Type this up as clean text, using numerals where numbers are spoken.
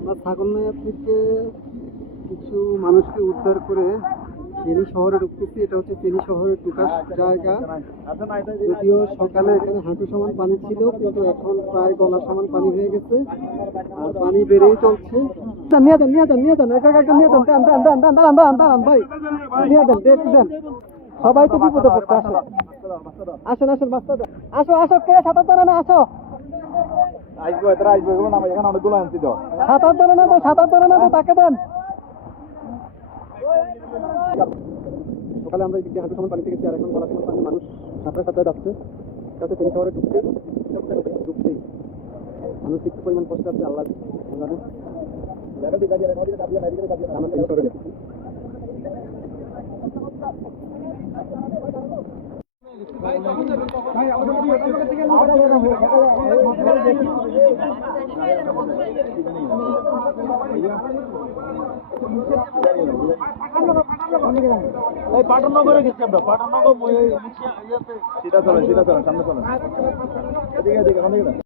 আমরা ছাগলনাইয়া থেকে কিছু মানুষকে উদ্ধার করে ফেনী শহরে ঢুকতেছি। এটা হচ্ছে ফেনী শহরের ঢুকার জায়গা। যদিও সকালে এখানে হাঁটু সমান পানি ছিল, কিন্তু এখন প্রায় গলা সমান পানি হয়ে গেছে আর পানি বেড়েই চলছে। নিয়ে যান নিয়ে যান নিয়ে যান, একা একা নিয়ে যান, দাঁড়ান ভাই, নিয়ে যান, দেন। সবাই তো বিপদে পড়ছে। আসেন আসেন মাস্টার, আসো আসো, কে সাঁতার জানে না? আসো, আসবো এরা আসবো, এগুলো নামে এখানে অনেকগুলো আনছি তো। সাঁতার জানে না তো, সাঁতার জানে না তো, তাকে দেন। সকালে আমরা এই হাঁটু সমান পানি থেকে আর এখন গলা সমান পানি, মানুষ সাঁতার সাঁতার যাচ্ছে। তাতে ফেনী শহরে ঢুকতেই মানুষ কিছু পরিমাণ কষ্ট আছে, আল্লাহ জানে। আমরা ফেনী শহরে যাচ্ছি। পাটনগরে গেছি আমরা, পাটনগর সিধা চলেন সামনে চলেন, এদিকে এদিকে